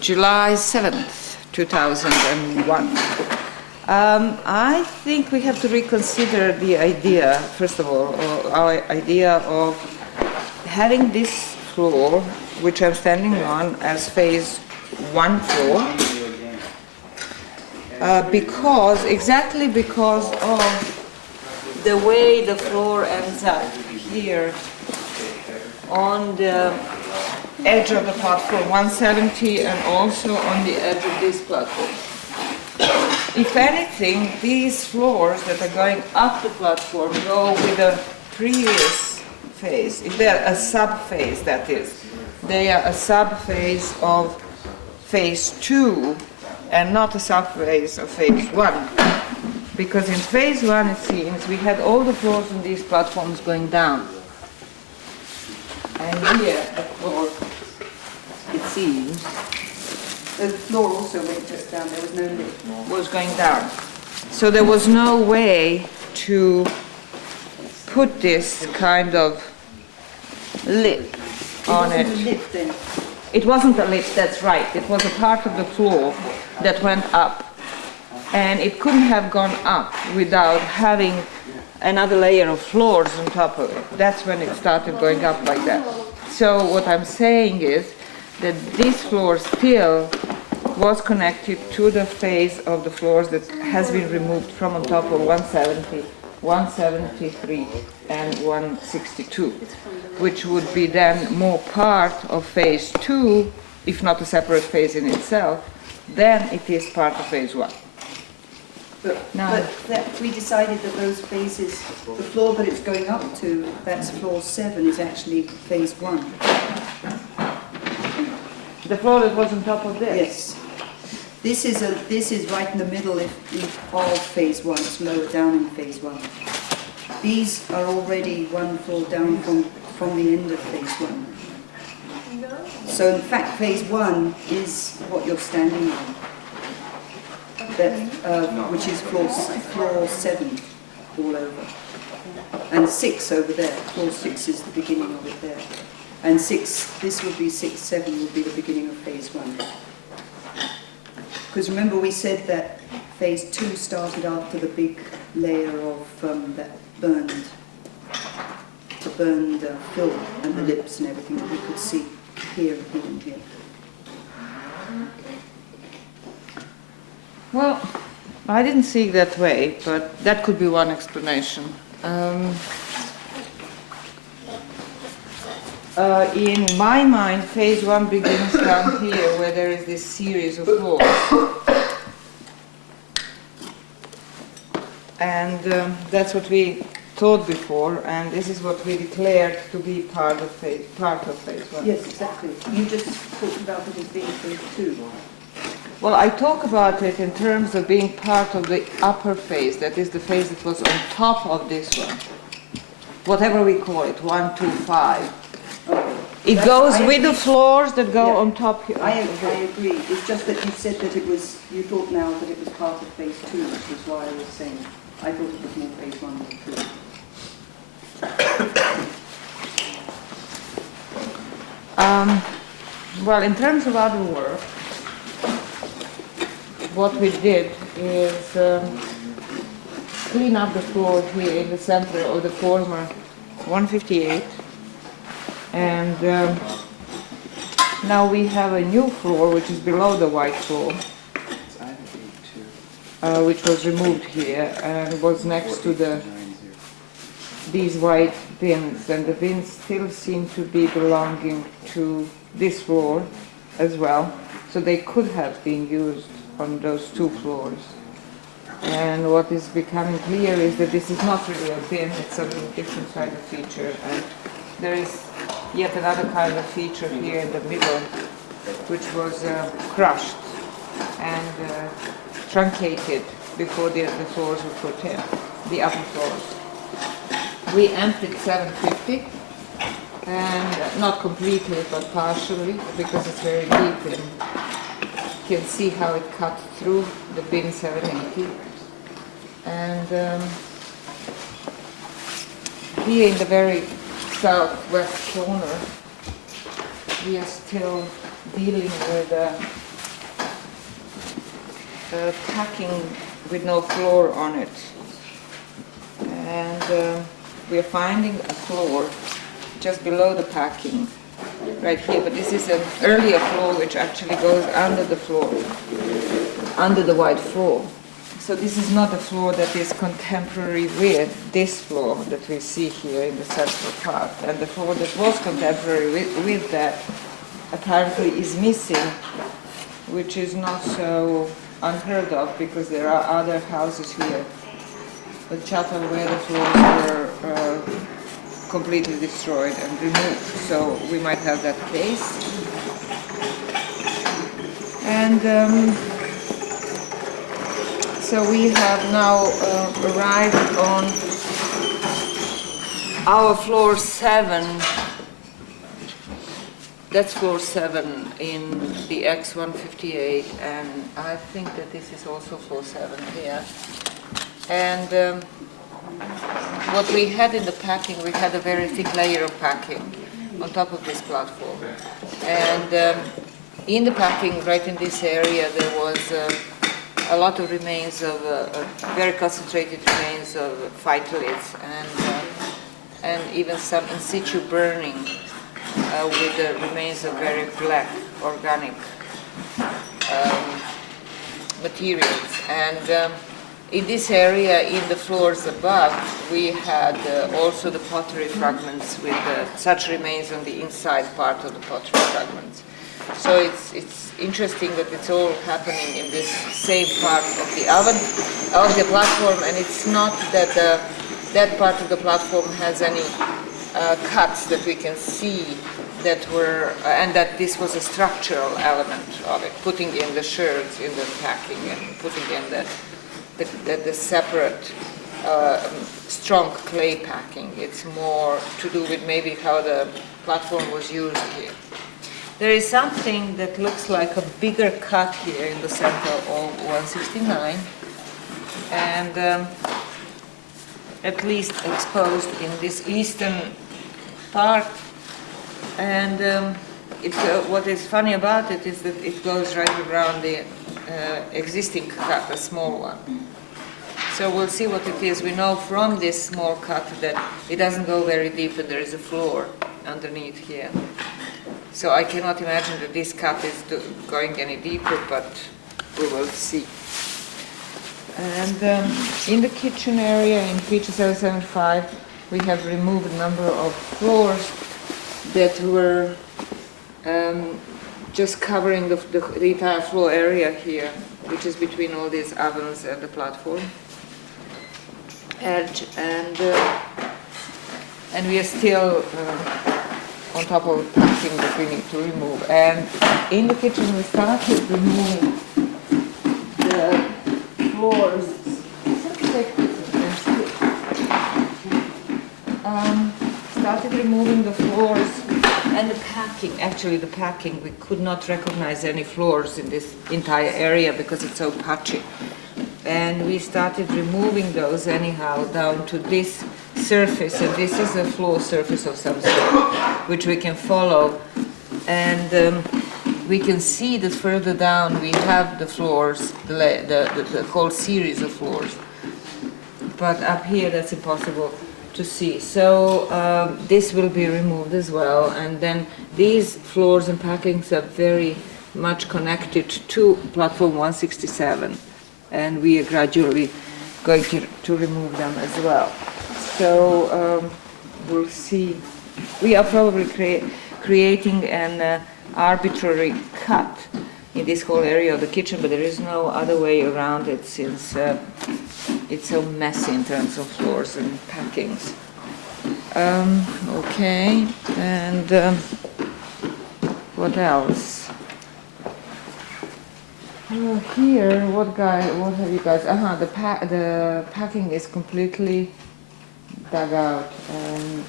July 7th, 2001. I think we have to reconsider the idea, first of all, our idea of having this floor, which I'm standing on, as phase 1 floor, exactly because of the way the floor ends up here on the edge of the platform 170 and also on the edge of this platform. If anything, these floors that are going up the platform go with a previous phase. If they're a sub-phase, that is. They are a sub-phase of phase 2 and not a sub-phase of phase 1. Because in phase 1, it seems, we had all the floors on these platforms going down. And here, the floor, it seems, the floor also went just down, there was no lift. Was going down. So there was no way to put this kind of lip on it. It wasn't a lift then? It wasn't a lift, that's right. It was a part of the floor that went up. And it couldn't have gone up without having another layer of floors on top of it. That's when it started going up like that. So what I'm saying is that this floor still was connected to the phase of the floors that has been removed from on top of 170, 173 and 162, which would be then more part of phase 2, if not a separate phase in itself, then it is part of phase 1. But we decided that those phases, the floor that it's going up to, that's floor 7, is actually phase 1. The floor that was on top of this? Yes. This is right in the middle of phase 1, it's lower down in phase 1. These are already one floor down from the end of phase 1. So in fact phase 1 is what you're standing on. Which is floor 7 all over, and 6 over there. Floor 6 is the beginning of it there, and 6. This would be 6, 7 would be the beginning of phase 1. Because remember we said that phase 2 started after the big layer of that burned film and the lips and everything that we could see here and here. Well, I didn't see it that way, but that could be one explanation. In my mind, phase 1 begins down here, where there is this series of floors. And that's what we thought before, and this is what we declared to be part of phase 1. Yes, exactly. You just talked about it as being phase 2. Well, I talk about it in terms of being part of the upper phase, that is the phase that was on top of this one. Whatever we call it, 1, 2, 5. It goes with the floors that go on top here. I agree. It's just that you said that it was, you thought now that it was part of phase 2, which is why I was saying, I thought it was more phase 1 than 2. Well, in terms of other work, what we did is clean up the floor here in the center of the former 158, and now we have a new floor which is below the white floor, which was removed here and was next to these white bins, and the bins still seem to be belonging to this floor as well, so they could have been used on those 2 floors. And what is becoming clear is that this is not really a bin, it's a different kind of feature, and there is yet another kind of feature here in the middle, which was crushed and truncated before the floors were put in, the upper floors. We emptied 750, and not completely, but partially, because it's very deep, and you can see how it cut through the bin 780. And here in the very southwest corner, we are still dealing with packing with no floor on it. And we are finding a floor just below the packing, right here. But this is an earlier floor which actually goes under the floor, under the white floor. So this is not a floor that is contemporary with this floor that we see here in the central part. And the floor that was contemporary with that apparently is missing, which is not so unheard of because there are other houses here at Çatalhöyük where the floors were completely destroyed and removed. So we might have that case. And so we have now arrived on our floor 7. That's floor 7 in the X158, and I think that this is also floor 7 here. And what we had in the packing, we had a very thick layer of packing on top of this platform. And in the packing, right in this area, there was a lot of remains of, very concentrated remains of phytoliths and even some in situ burning with the remains of very black organic materials. And in this area, in the floors above, we had also the pottery fragments with such remains on the inside part of the pottery fragments. So it's interesting that it's all happening in this same part of the oven, of the platform, and it's not that that part of the platform has any cuts that we can see that were, and that this was a structural element of it, putting in the sherds in the packing and putting in the separate strong clay packing. It's more to do with maybe how the platform was used here. There is something that looks like a bigger cut here in the center of 169, and at least exposed in this eastern part. And what is funny about it is that it goes right around the existing cut, a small one. So we'll see what it is. We know from this small cut that it doesn't go very deep and there is a floor underneath here. So I cannot imagine that this cut is going any deeper, but we will see. And in the kitchen area in feature 775, we have removed a number of floors that were just covering the entire floor area here, which is between all these ovens and the platform edge. And we are still on top of packing that we need to remove. And in the kitchen we started removing the floors. Started removing the floors and the packing. Actually the packing, we could not recognize any floors in this entire area because it's so patchy. And we started removing those anyhow down to this surface, and this is a floor surface of some sort, which we can follow. And we can see that further down we have the floors, the whole series of floors. But up here that's impossible to see. So this will be removed as well. And then these floors and packings are very much connected to platform 167. And we are gradually going to remove them as well. So we'll see. We are probably creating an arbitrary cut in this whole area of the kitchen, but there is no other way around it since it's so messy in terms of floors and packings. Okay, and what else? Here, what have you guys? The packing is completely dug out, and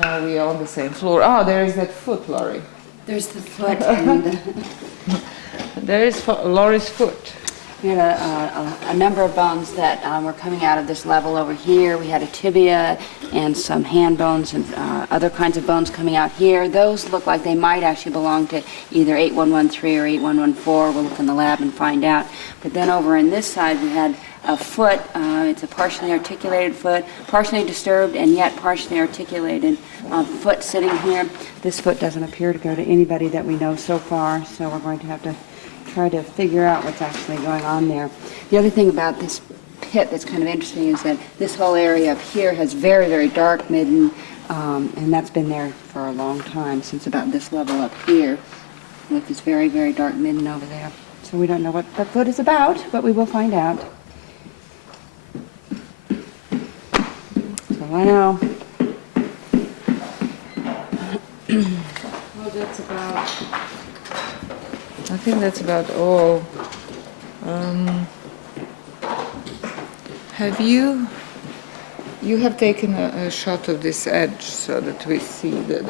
now we are on the same floor. Oh, there is that foot, Laurie. There's the foot and there is Laurie's foot. We had a number of bones that were coming out of this level over here. We had a tibia and some hand bones and other kinds of bones coming out here. Those look like they might actually belong to either 8113 or 8114. We'll look in the lab and find out. But then over on this side we had a foot. It's a partially articulated foot, partially disturbed and yet partially articulated foot sitting here. This foot doesn't appear to go to anybody that we know so far, so we're going to have to try to figure out what's actually going on there. The other thing about this pit that's kind of interesting is that this whole area up here has very, very dark midden, and that's been there for a long time, since about this level up here, with this very, very dark midden over there. So we don't know what that foot is about, but we will find out. So I know. Well, that's about, I think that's about all. Have you have taken a shot of this edge so that we see the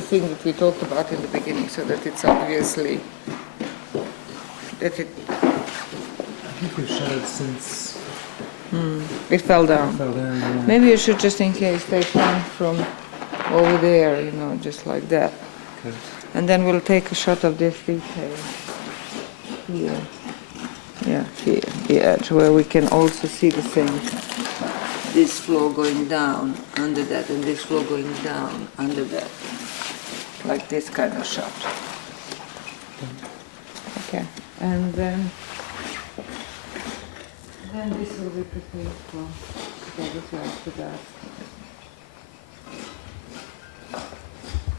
thing that we talked about in the beginning, so that it's obviously, that it... I think we've shot it since It fell down. it fell down. Yeah. Maybe you should, just in case they come from over there, you know, just like that. Okay. And then we'll take a shot of this detail here. Yeah, here, the edge, where we can also see the same. This floor going down under that, and this floor going down under that. Like this kind of shot. Okay, and then this will be prepared for, that is after that.